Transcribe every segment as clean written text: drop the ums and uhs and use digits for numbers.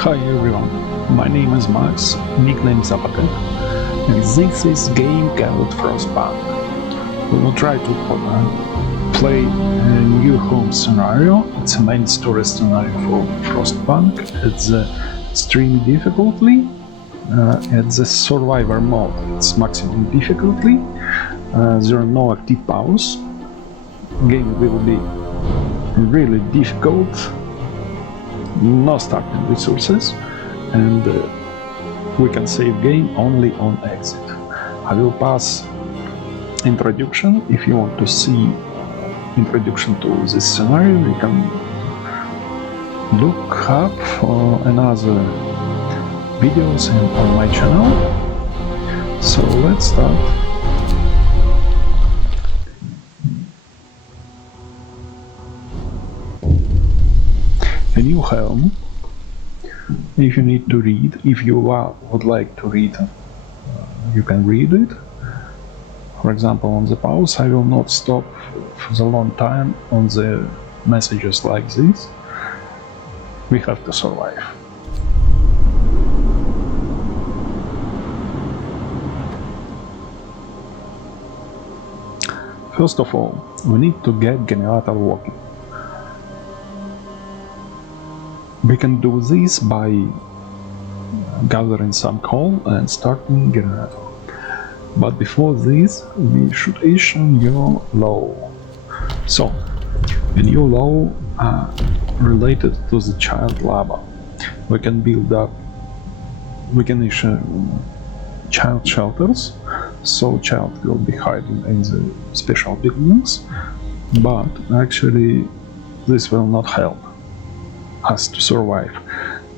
Hi everyone, my name is Max, nickname Zapatet, and this is game called Frostpunk. We will try to play a new home scenario. It's a main story scenario for Frostpunk. It's a extreme difficulty. It's the survivor mode. It's maximum difficulty. There are no active powers. Game will be really difficult. No starting resources, and we can save game only on exit. I will pass introduction. If you want to see introduction to this scenario, you can look up for another videos on my channel. So let's start. A new home. If you need to read, if you would like to read, you can read it. For example, on the pause, I will not stop for the long time on the messages like this. We have to survive. First of all, we need to get generator working. We can do this by gathering some coal and starting generator. But before this, we should issue new law. So, a new law related to the child labor. We can issue child shelters, so child will be hiding in the special buildings, but actually this will not help us to survive.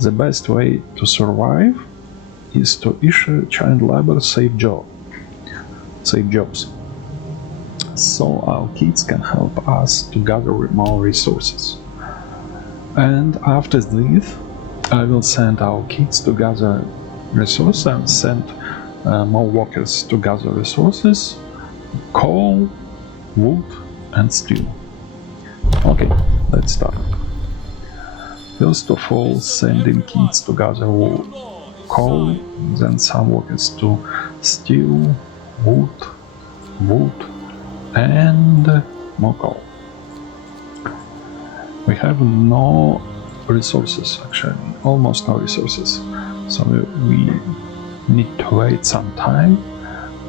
The best way to survive is to issue child labor safe jobs. So our kids can help us to gather more resources. And after this, I will send our kids to gather resources and send more workers to gather resources, coal, wood and steel. Okay, let's start. First of all, sending kids to gather coal, then some workers to steel, wood, and more coal. We have no resources, actually, almost no resources. So we need to wait some time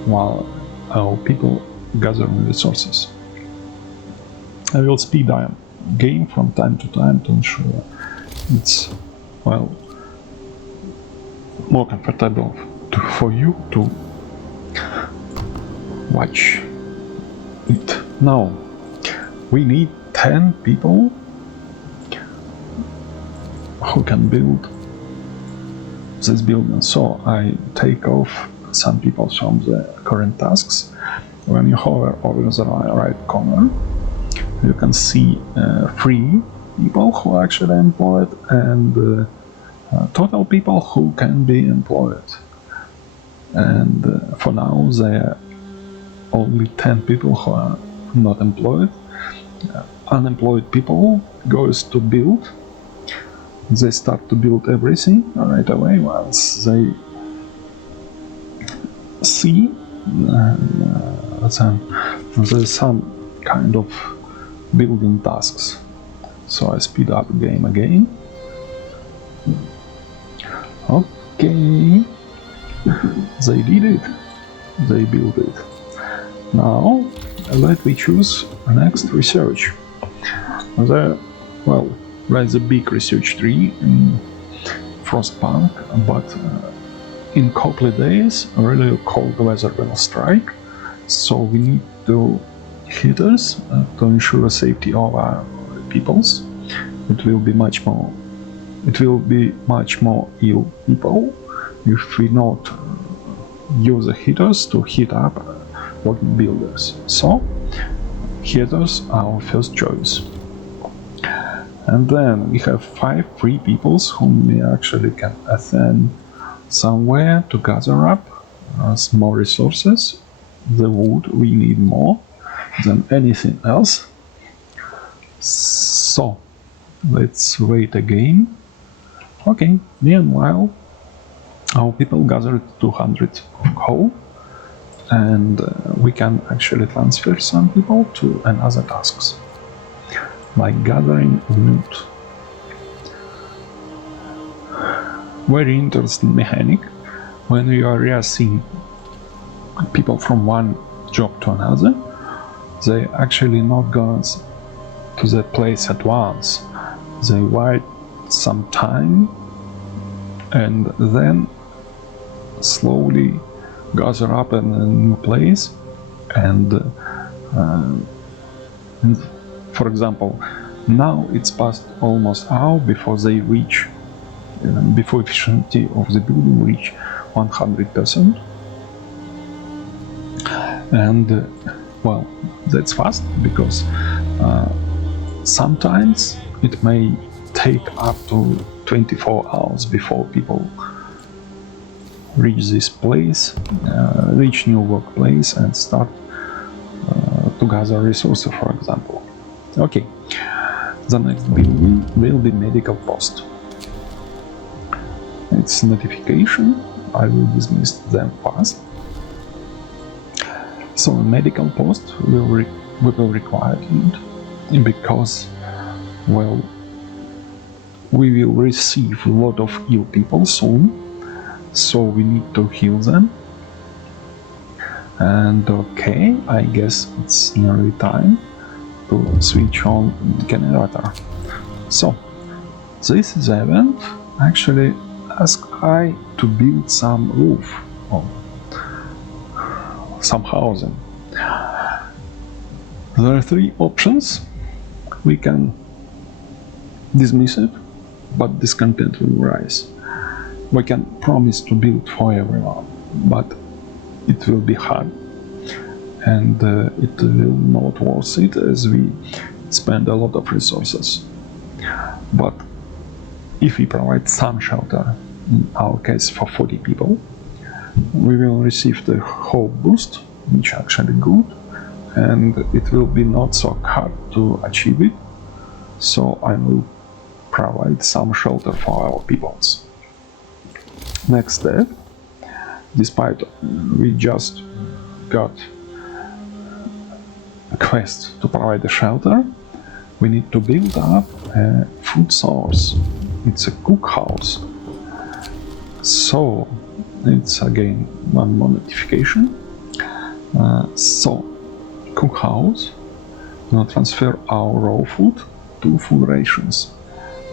while our people gather resources. I will speed up game from time to time to ensure it's, well, more comfortable for you to watch it. Now, we need 10 people who can build this building. So I take off some people from the current tasks. When you hover over the right corner, you can see 3 people who are actually employed and total people who can be employed. And for now there are only 10 people who are not employed. Unemployed people goes to build. They start to build everything right away once they see there's some kind of building tasks. So I speed up the game again. Okay, they did it. They built it. Now let me choose next research. There's a big research tree in Frostpunk, but in couple days really cold weather will strike, so we need to heaters to ensure safety of our peoples. It will be much more ill people if we not use the heaters to heat up working builders. So heaters are our first choice. And then we have 5 free peoples whom we actually can assign somewhere to gather up more resources. The wood we need more than anything else. So let's wait again Okay, meanwhile, our people gathered 200 of coal, and we can actually transfer some people to another tasks, like gathering wood. Very interesting mechanic. When you are reassessing people from one job to another, they actually not go to the place at once. They wait some time and then slowly gather up in a new place. And for example, now it's past almost hour before they reach, before efficiency of the building reach 100%. And well, that's fast, because sometimes it may take up to 24 hours before people reach this place, reach new workplace and start to gather resources, for example. Okay, the next building will be medical post. It's notification, I will dismiss them fast. So medical post we will require it, because, well, we will receive a lot of ill people soon, so we need to heal them. And okay, I guess it's nearly time to switch on the generator. So this is the event actually asks I to build some roof or some housing. There are three options. We can dismiss it, but discontent will rise. We can promise to build for everyone, but it will be hard, and it will not worth it, as we spend a lot of resources. But if we provide some shelter, in our case for 40 people, we will receive the hope boost, which is actually good, and it will be not so hard to achieve it. So I will provide some shelter for our peoples. Next step, despite we just got a quest to provide a shelter, we need to build up a food source. It's a cook house. So it's again one more notification. So cook house will transfer our raw food to food rations,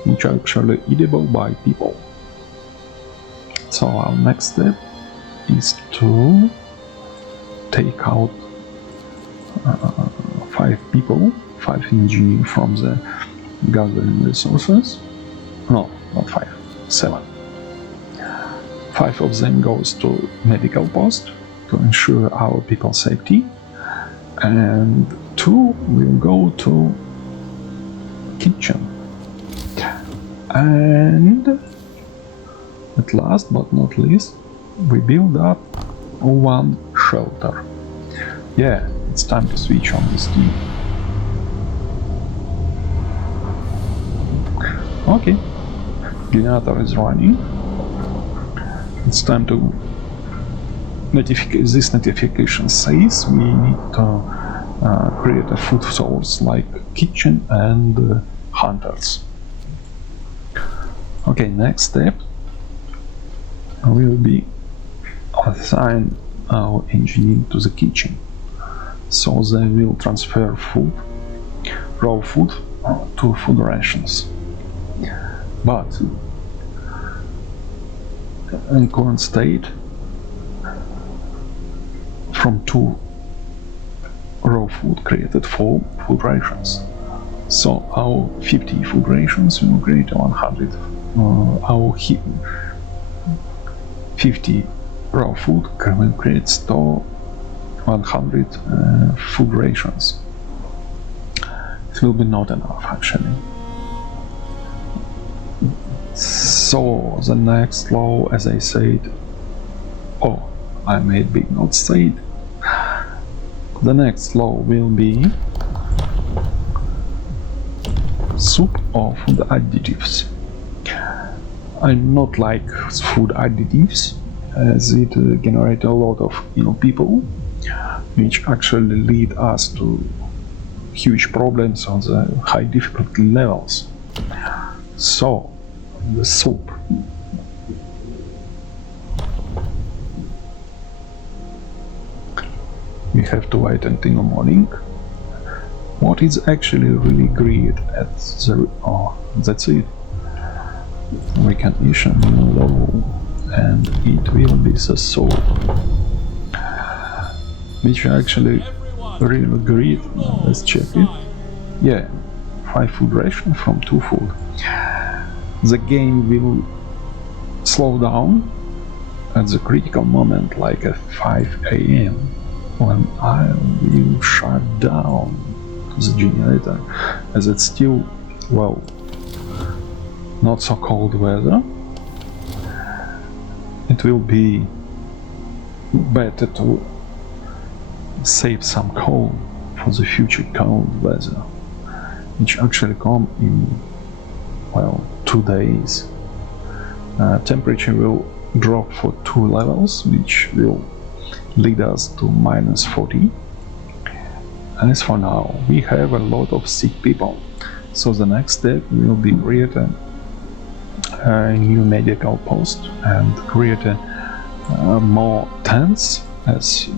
which are actually eatable by people. So our next step is to take out 5 people, 5 engineers from the gathering resources. No, not 5, 7. 5 of them goes to medical post to ensure our people's safety, and 2 will go to kitchen. And at last but not least, we build up 1 shelter. Yeah, it's time to switch on this key. Okay, generator is running. It's time to this notification says we need to create a food source like kitchen and hunters. Okay, next step will be assign our engineer to the kitchen, so they will transfer food, raw food, to food rations. But in current state, from 2 raw food created 4 food rations. So our 50 food rations will create 100. Our 50 raw food will create 100 food rations. It will be not enough, actually. So the next law, as I said, I made big notes said. The next law will be soup or food additives. I not like food additives, as it generates a lot of ill people, which actually lead us to huge problems on the high difficulty levels. So, the soup. We have to wait until the morning. What is actually really great at the... oh, that's it. We can issue low and it will be the soup. Which actually really great. Let's check it. Yeah, 5 food ration from 2 food. The game will slow down at the critical moment, like at 5 AM, when I will shut down the generator, as it's still, well, not so cold weather. It will be better to save some coal for the future cold weather, which actually come in, well, 2 days. Temperature will drop for 2 levels, which will lead us to -40. As for now, we have a lot of sick people, so the next step will be create a new medical post and create more tents, as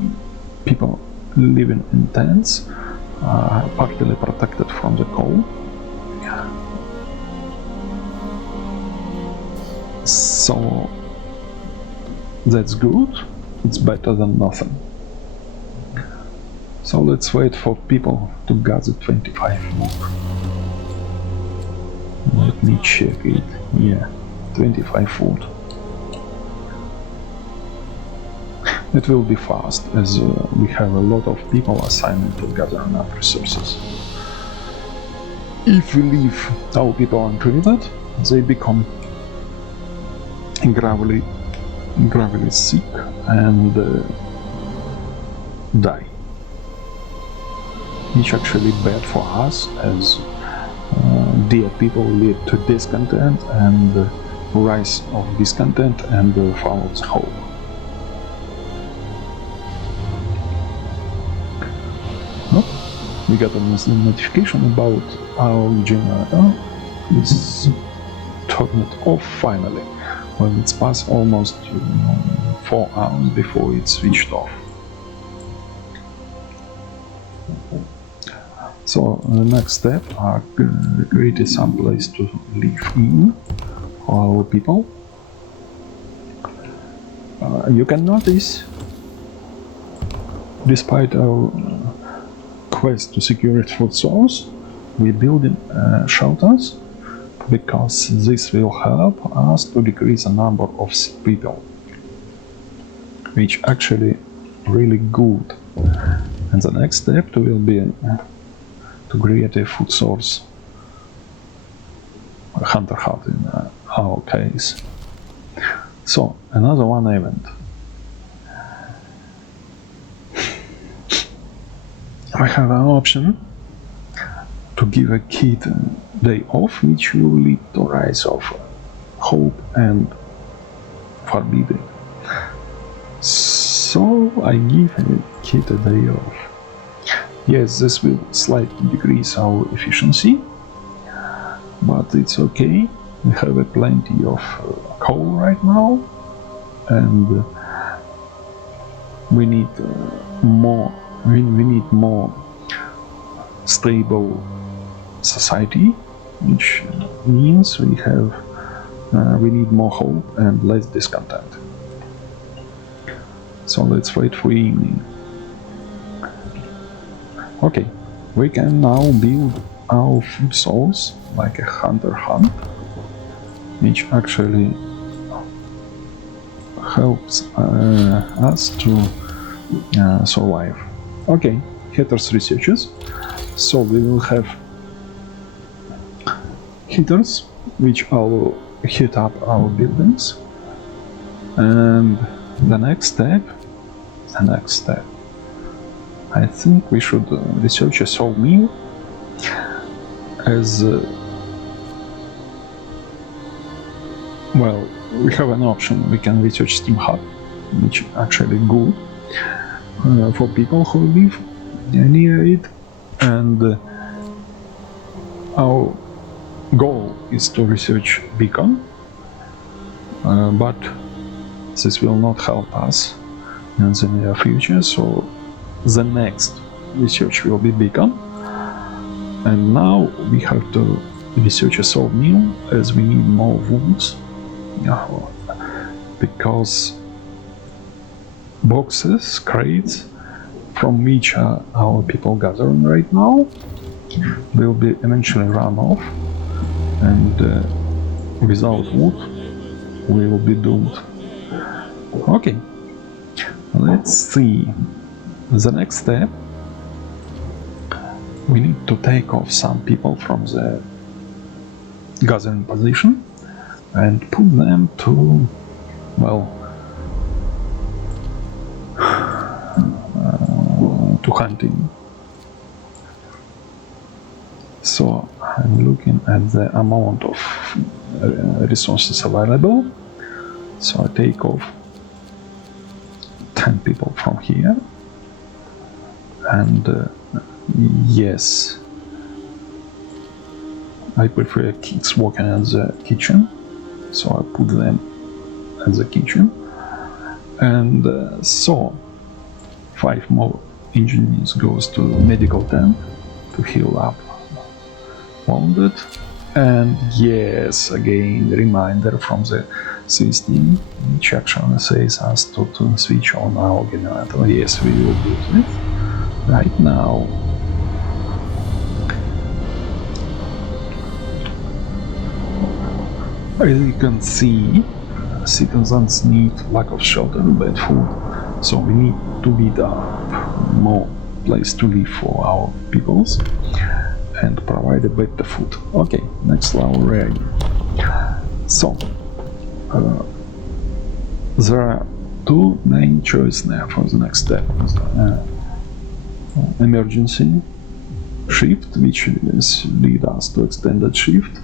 people living in tents are partly protected from the cold. So that's good, it's better than nothing. So let's wait for people to gather 25 more. Let me check it. Yeah, 25 food. It will be fast, as we have a lot of people assigned to gather enough resources. If we leave our people untreated, they become gravely sick and die. Which actually bad for us, as dear people lead to discontent and rise of discontent and follows hope. Oh, we got a notification about our generator. It's turned off finally. Well, it's passed almost 4 hours before it's switched off. So the next step are create some place to live in for our people. You can notice, despite our quest to secure food source, we're building shelters, because this will help us to decrease the number of sick people, which actually really good. And the next step will be to create a food source, a hunter hut in our case. So another one event. I have an option to give a kid a day off, which will lead to rise of hope and forbidden. So I give a kid a day off. Yes, this will slightly decrease our efficiency, but it's okay. We have plenty of coal right now, and we need more. We need more stable society, which means we need more hope and less discontent. So let's wait for evening. Okay, we can now build our food source like a hunter hunt, which actually helps us to survive. Okay, heaters researchers. So we will have heaters which will heat up our buildings, and the next step, I think we should research a sawmill, as well, we have an option. We can research Steam Hub, which is actually good for people who live near it, and our goal is to research Beacon, but this will not help us in the near future, so the next research will be Beacon, and now we have to research a sawmill as we need more wood, because boxes, crates, from which our people gathering right now will be eventually run off, and without wood we will be doomed. Okay, let's see. The next step, we need to take off some people from the gathering position and put them to, well, to hunting. So I'm looking at the amount of resources available. So I take off 10 people from here, and yes, I prefer kids working at the kitchen, so I put them at the kitchen, and so 5 more engineers goes to medical tent to heal up wounded, and yes, again reminder from the system which actually says us to switch on our generator. Yes, we will do this right now. As you can see, citizens need lack of shelter and bad food, so we need to build up more place to live for our peoples and provide a better food. Okay, next level ready. So there are 2 main choices now for the next step. Emergency shift, which lead us to extended shift,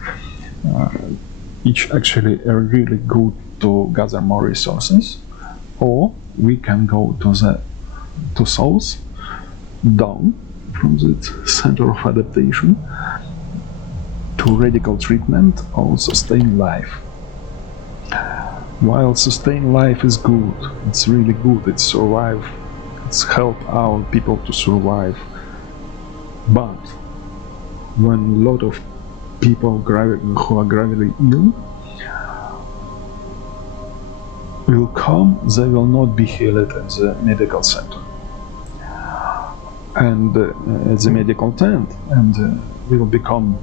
which actually are really good to gather more resources, or we can go to the south, down from the center of adaptation, to radical treatment or sustain life. While sustain life is good, it's really good, it's survive, it's help our people to survive, but when a lot of people who are gravely ill will come, they will not be healed at the medical center and at the medical tent, and will become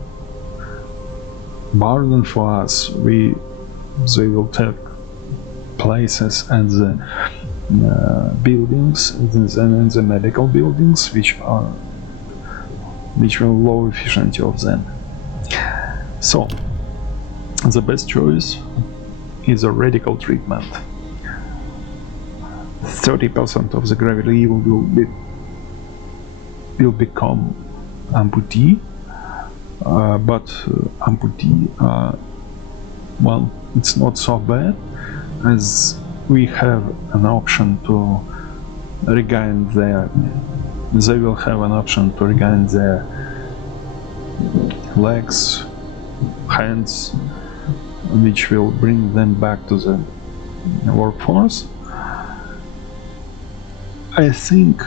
burden for us. They will take places at the buildings, and the medical buildings, which will low efficiency of them. So the best choice is a radical treatment. 30% of the gravely ill will become amputee, but amputee, well, it's not so bad, as we have an option to regain their, they will have an option to regain their legs, hands, which will bring them back to the workforce. I think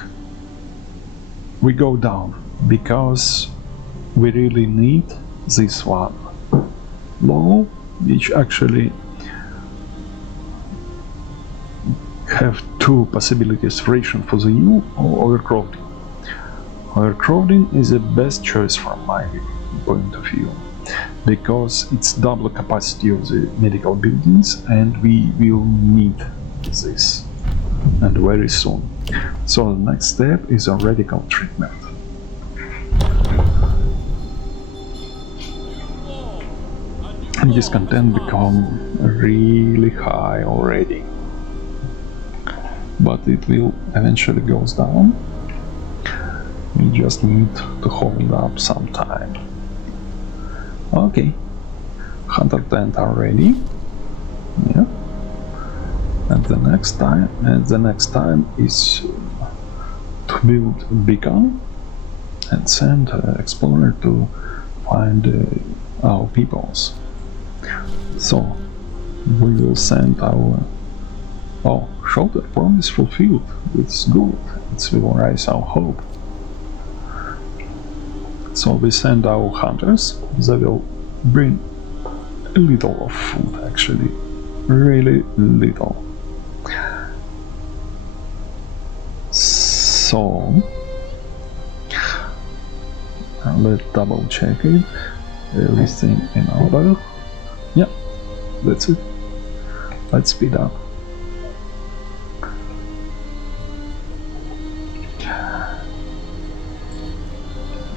we go down because we really need this one law, which actually have 2 possibilities: ration for the ill or overcrowding. Overcrowding is the best choice from my point of view, because it's double capacity of the medical buildings, and we will need this, and very soon. So the next step is a radical treatment. And discontent become really high already, but it will eventually goes down. We just need to hold up some time. Okay, 100 tent are ready. And the next time is to build a beacon and send an explorer to find our peoples. So we will send our shoulder promise fulfilled. It's good. It will raise our hope. So we send our hunters. They will bring a little of food, actually, really little. So let's double check it. Everything in order. Yeah, that's it. Let's speed up.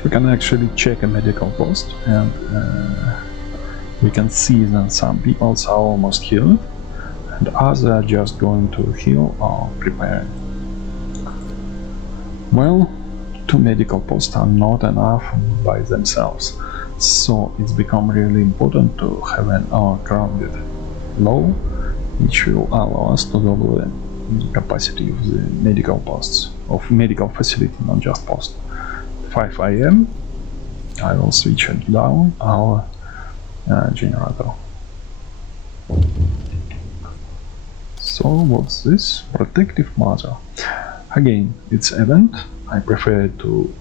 We can actually check a medical post, and we can see that some people are almost healed and others are just going to heal or preparing. Well, 2 medical posts are not enough by themselves, so it's become really important to have an grounded law which will allow us to double the capacity of the medical posts, of medical facility, not just post. 5 AM, I will switch it down our generator. So what's this? Protective mother. Again, it's event. I prefer to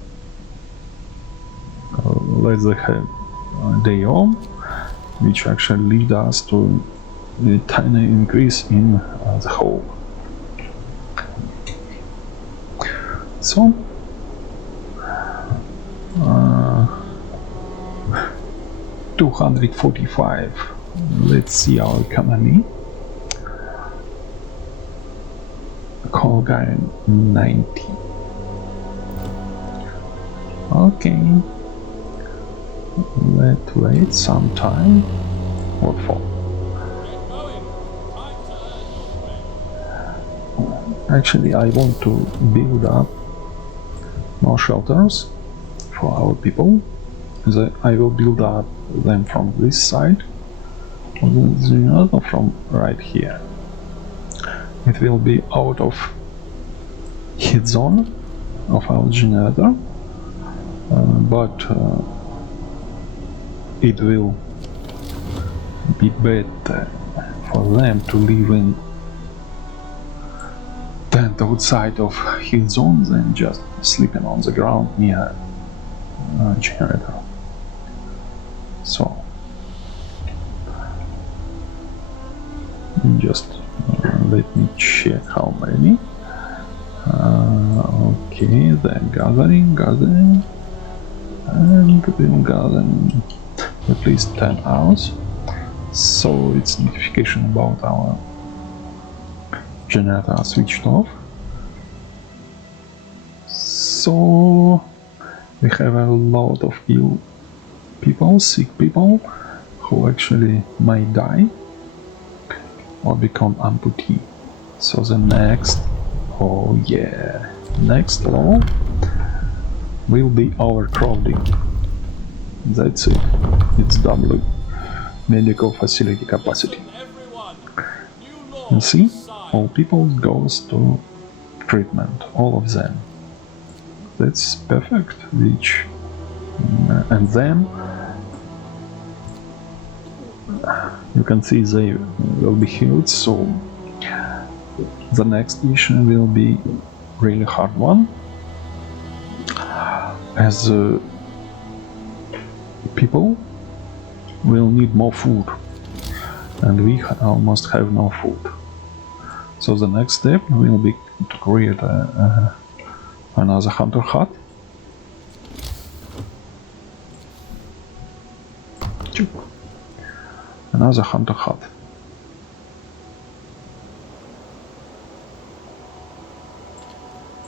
let the day on, which actually lead us to a tiny increase in the whole. So 245. Let's see our economy. Coal guy 90. Okay. Let's wait some time. What for? Actually, I want to build up more shelters for our people. I will build up them from this side, or from right here. It will be out of hit zone of our generator, but it will be better for them to live in tent outside of hit zone than just sleeping on the ground near generator. So just let me check how many. Okay, they're gathering, and we'll gather at least 10 hours. So it's notification about our generator switched off. So we have a lot of ill people, sick people, who actually might die or become amputee. So the next, next law will be overcrowding. That's it. It's double medical facility capacity. You see, all people goes to treatment, all of them. That's perfect. Which and then you can see they will be healed soon. The next issue will be really hard one, as people will need more food, and we almost have no food. So the next step will be to create another hunter hut. Another hunter hut.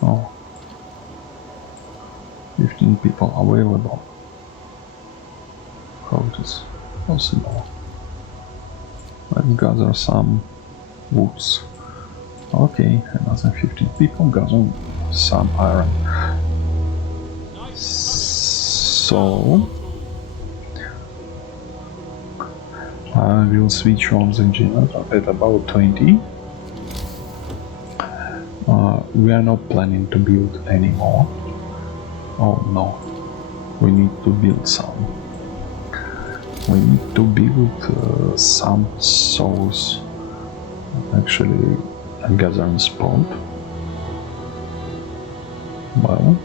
Oh, 15 people available. How it is possible? Let's gather some woods. Okay, another 15 people gathering some iron. So I will switch on the generator at about 20. We are not planning to build anymore. Oh no, we need to build some. We need to build some source, actually a gathering spot. Well,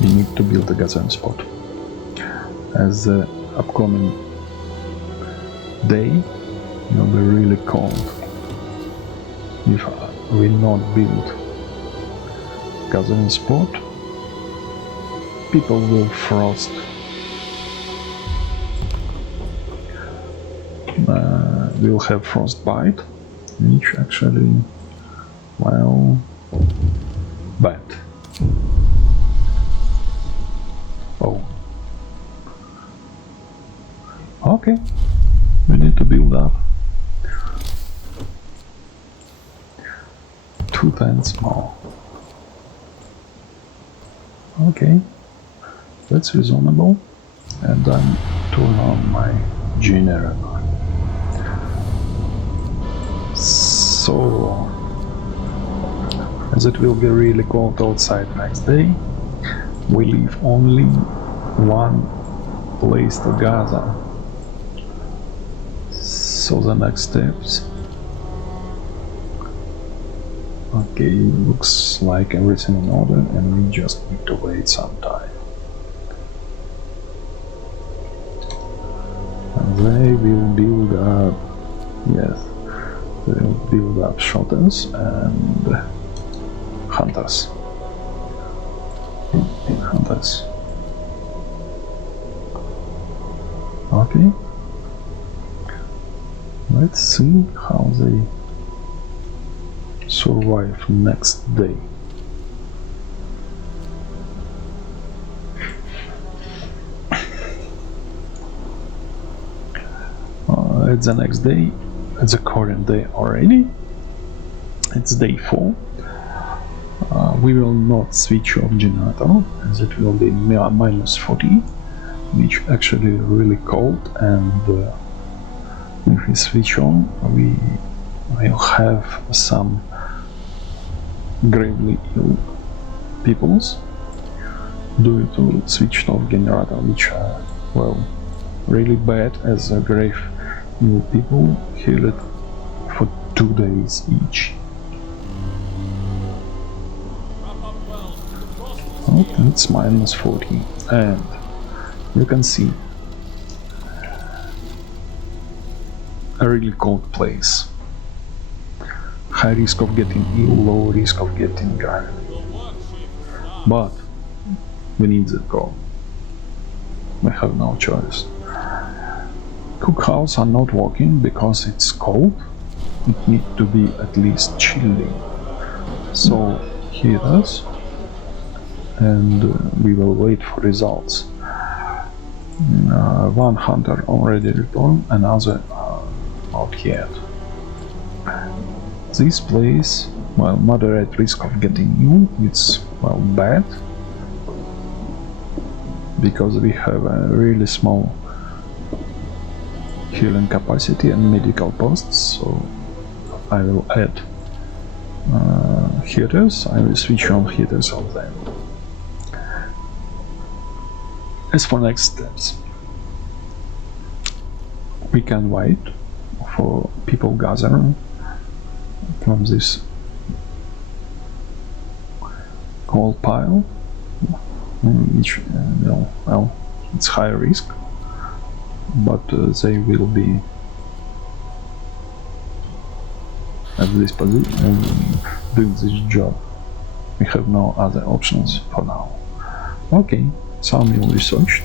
we need to build a gathering spot. As the upcoming day will be really cold if we not build gathering spot. People will frost. We'll have frostbite, which actually, well, bad. Oh. Okay, we need to build up 2 tents more. Okay, that's reasonable, and I'm turn on my generator. So, as it will be really cold outside next day, we leave only one place to gather. So the next steps. Okay, looks like everything in order, and we just need to wait some time. And they will build up, yes, they will build up shotters and hunters. Okay, let's see how they survive next day. It's the next day, it's the current day already, it's day 4. We will not switch off generator, as it will be minus 40, which actually really cold, and if we switch on, we will have some gravely ill peoples due to switched off generator, which are, well, really bad, as a grave ill people healed for 2 days each. Okay, it's minus 40, and you can see a really cold place. High risk of getting ill, low risk of getting dry. But we need the goal. We have no choice. Cookhouse are not working because it's cold. It needs to be at least chilly. So heaters, and we will wait for results. One hunter already returned, another not yet. This place, well, moderate risk of getting ill, it's, well, bad, because we have a really small healing capacity and medical posts, so I will add heaters. I will switch on heaters of them. As for next steps, we can wait for people gathering from this coal pile, which, well, it's high risk, but they will be at this position doing this job. We have no other options for now. Okay, some will researched,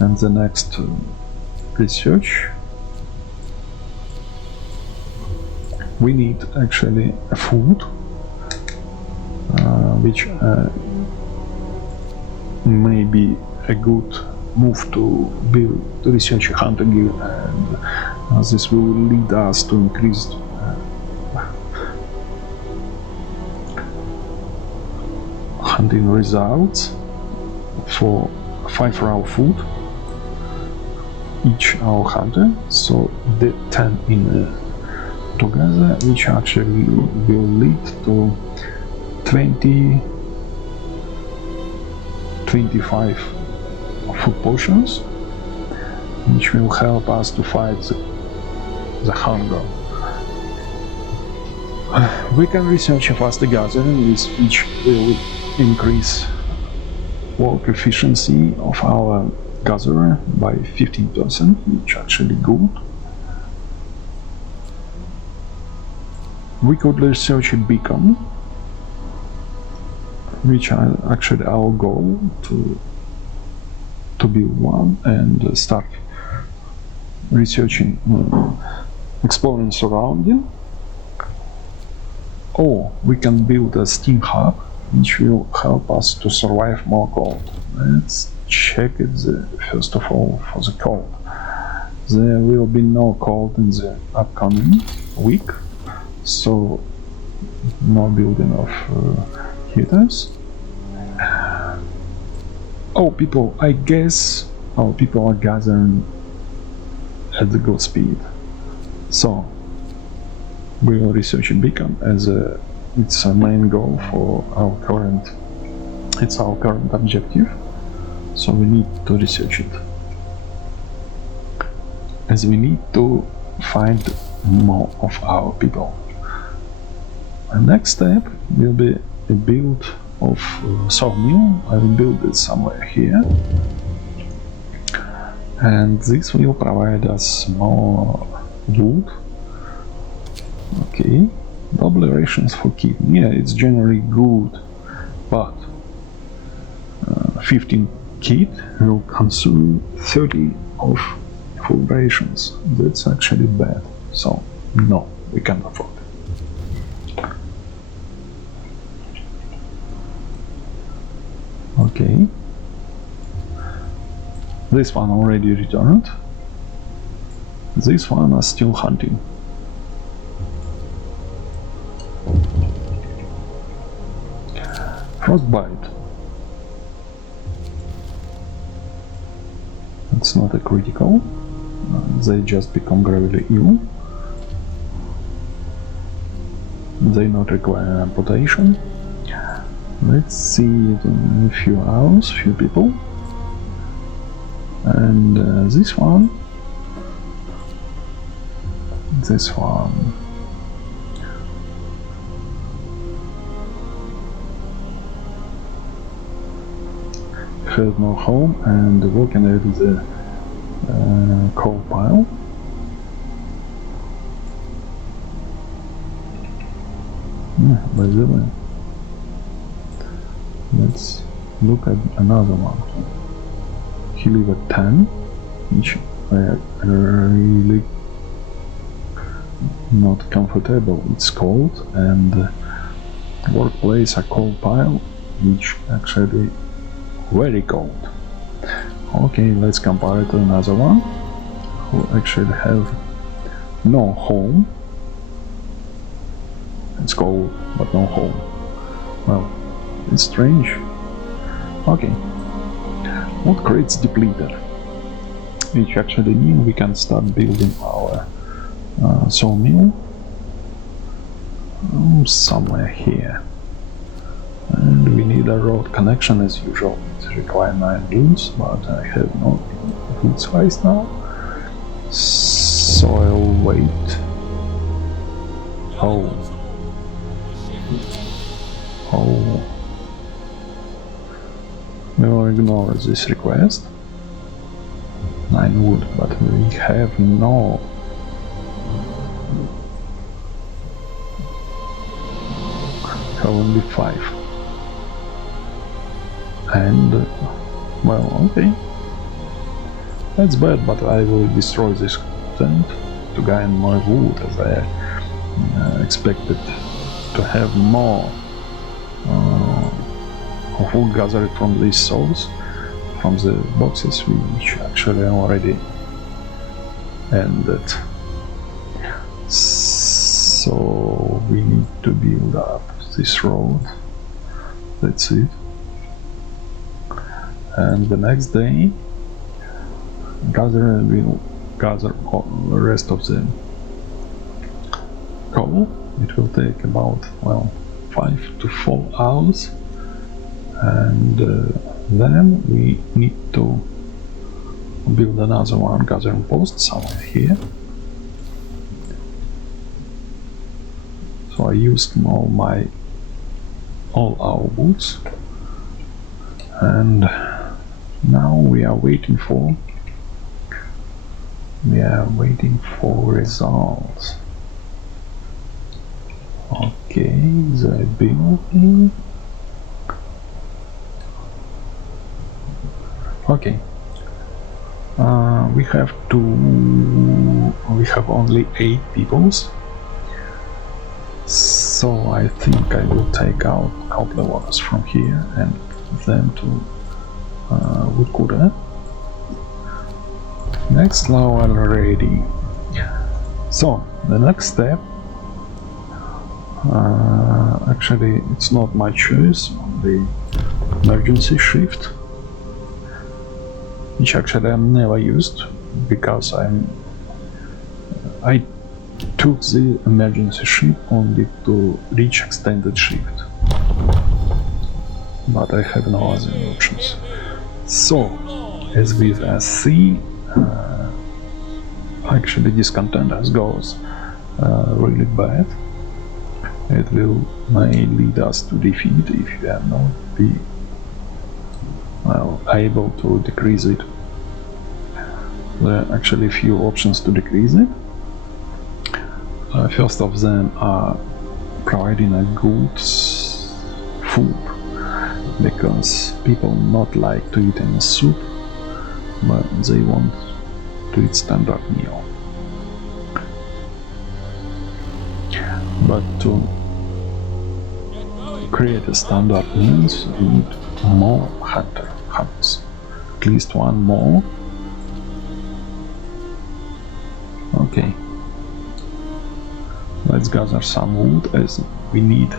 and the next research, we need actually a food, which may be a good move to build to research a hunter guild, and this will lead us to increase hunting results for 5 raw food, each our hunter, so the 10 in together, which actually will lead to 20 25 food potions, which will help us to fight the hunger. We can research a faster gathering, which will increase work efficiency of our gatherer by 15%, which actually good. We could research a beacon, which are actually our goal to build one and start researching, exploring surrounding. Or we can build a steam hub, which will help us to survive more cold. Let's check it first of all for the cold. There will be no cold in the upcoming week, so no building of heaters. Oh, people, I guess our people are gathering at the good speed. So we will research a beacon as it's a main goal for our current. It's our current objective. So we need to research it, as we need to find more of our people. The next step will be a build of sawmill. I will build it somewhere here, and this will provide us more wood. Okay, double rations for kitten. Yeah, it's generally good, but 15 kit will consume 30 of food rations. That's actually bad. So no, we can't afford it. Okay. This one already returned. This one is still hunting. Frostbite. It's not a critical. They just become gravely ill. They not require amputation. Let's see it in a few hours, few people. And this one. Had no home and working at the coal pile. By the way, let's look at another one. He live at 10, which I really not comfortable. It's cold, and workplace a coal pile, which actually very cold. Okay, let's compare it to another one who actually have no home. It's cold, but no home. Well, it's strange. Okay. What creates depleter? Which actually means we can start building our sawmill somewhere here. And we need a road connection as usual. It requires 9 goods, but I have no good size now. Soil weight. Oh. We will ignore this request. 9 wood, but we have no. Have only 5. And well, okay. That's bad, but I will destroy this tent to gain more wood, as I expected to have more wood gathered from these souls, from the boxes, which actually already ended. So we need to build up this road. That's it. And the next day gatherer will gather all the rest of the coal. It will take about, well, 5 to 4 hours, and then we need to build another one gathering post somewhere here. So I used all our woods, and now we are waiting for results. Okay, the building. Okay. We have only 8 peoples, so I think I will take out a couple of waters from here and put them to Woodcutter. Next level ready. So the next step, actually it's not my choice, the emergency shift, which actually I never used because I took the emergency shift only to reach extended shift, but I have no other options. So, as we see, actually discontenters goes really bad. It may lead us to defeat if we are not able to decrease it. There are actually a few options to decrease it. First of them are providing a good food, because people not like to eat any soup, but they want to eat standard meal. But to create a standard meals, we need more hunters, at least one more. Okay, let's gather some wood, as we need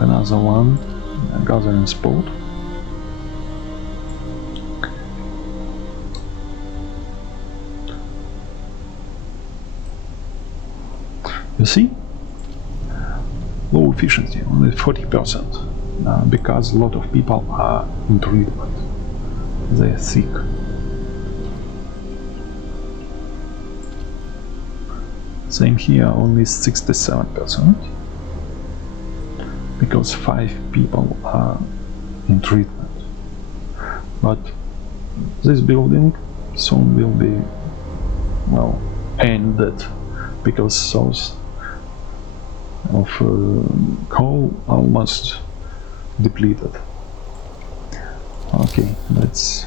another one gathering spot. You see? Low efficiency, only 40%, because a lot of people are in treatment. They are sick. Same here, only 67%, because 5 people are in treatment. But this building soon will be, well, ended, because source of coal almost depleted. Okay, let's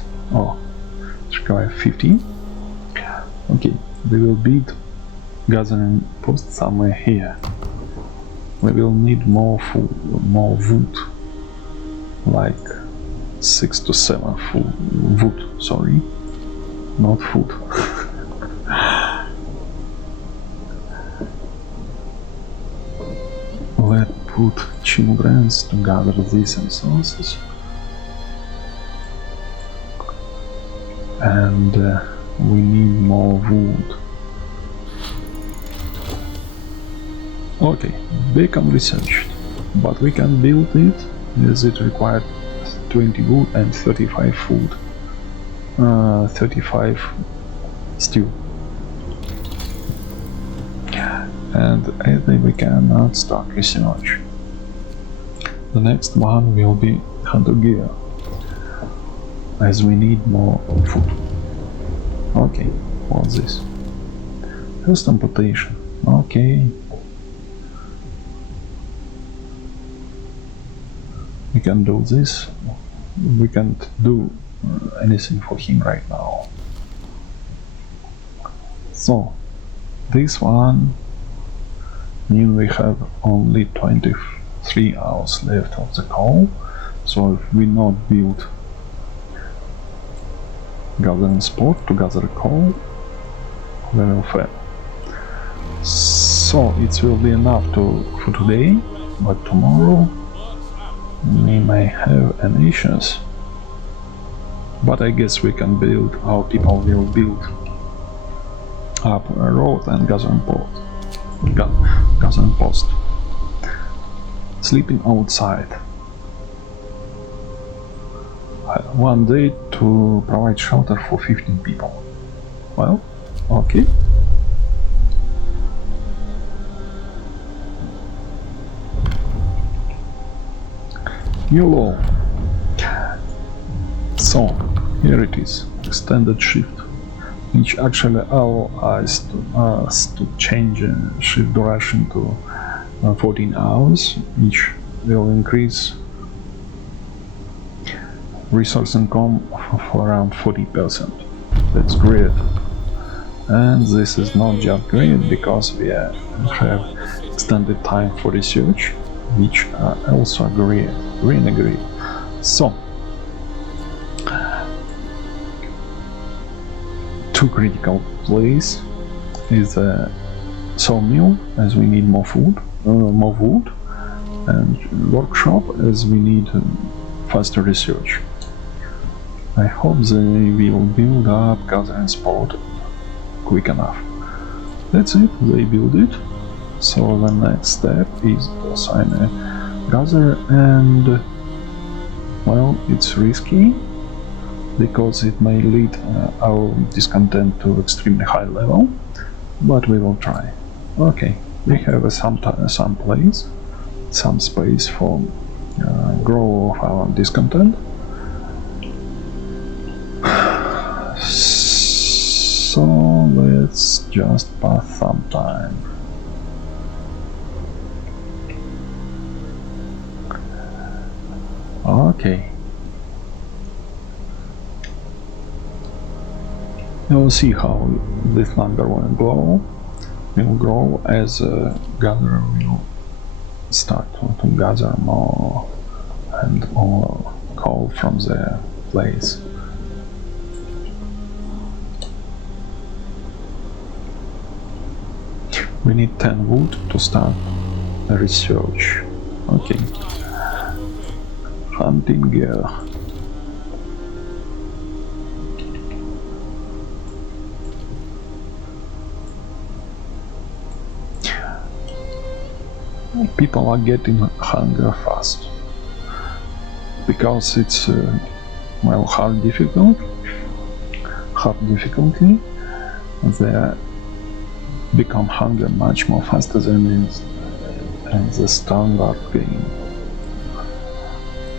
require 15. Okay, we will build gathering post somewhere here. We will need more wood, like 6 to 7 wood, sorry, not food. Let's put children to gather these resources, and we need more wood. Okay, become researched, but we can build it as it required 20 wood and 35 food, 35 steel. And I think we cannot start research. The next one will be hunter gear, as we need more food. Okay, what's this? First amputation. Okay. We can do this. We can't do anything for him right now. So, this one means we have only 23 hours left of the coal. So if we not build gathering spot to gather coal, we will fail. So it will be enough for today, but tomorrow we may have an issues. But I guess we can build, our people will build up a road and gas and post. Sleeping outside. 1 day to provide shelter for 15 people. Well, okay. New law. So, here it is, extended shift, which actually allows us to change shift duration to 14 hours, which will increase resource income for around 40%. That's great. And this is not just great because we have extended time for research, which are also great, really great. So, two critical places is a sawmill, as we need more food, more wood, and workshop, as we need faster research. I hope they will build up gathering spot quick enough. That's it, they build it. So the next step is to assign a gather, and well, it's risky because it may lead our discontent to extremely high level, but we will try. Okay, we have some place, some space for grow of our discontent. So let's just pass some time. Okay. You'll see how this number will grow as gatherer will start to gather more and more coal from the place. We need 10 wood to start research. Okay. Hunting gear. People are getting hunger fast because it's well, hard difficulty. They become hunger much more faster than in the standard game.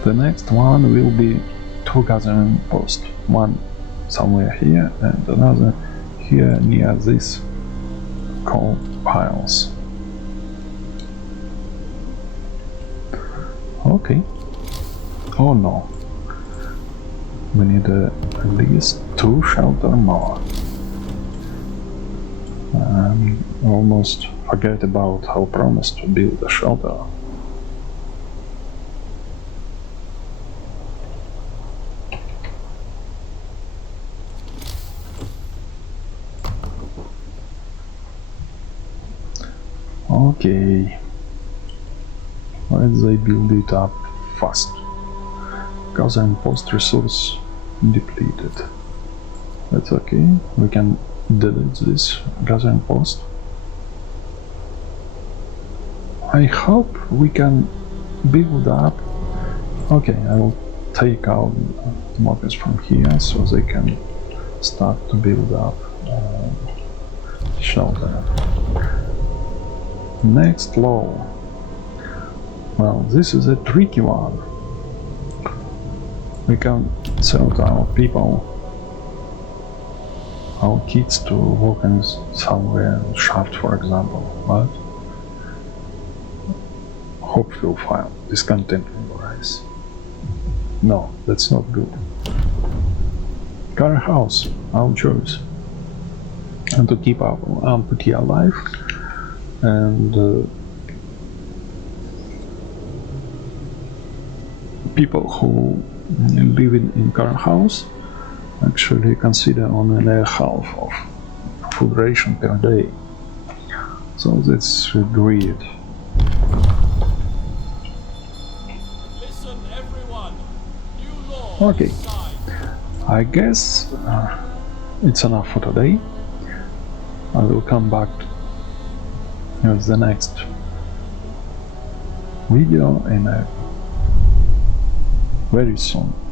The next one will be two gathering posts, one somewhere here and another here near these coal piles. Okay. Oh no. We need at least 2 shelter more. Almost forget about our promise to build a shelter. Okay. Let's build it up fast. Gathering post resource depleted. That's okay. We can delete this gathering post. I hope we can build up. Okay, I will take out workers from here so they can start to build up shelter. Next law. Well, this is a tricky one. We can tell our people, our kids, to work in somewhere shaft, for example, but hope we'll find discontent will rise. No, that's not good. Car house, our choice. And to keep our amputee alive, and people who live in car house actually consider only a half of food ration per day. So that's great. Listen, everyone. New law Okay. I guess it's enough for today. I will come back with the next video in very soon.